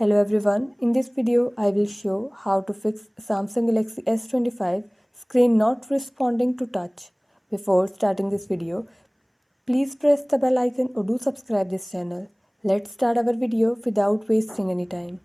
Hello everyone, in this video I will show how to fix Samsung Galaxy S25 screen not responding to touch. Before starting this video, please press the bell icon or do subscribe this channel. Let's start our video without wasting any time.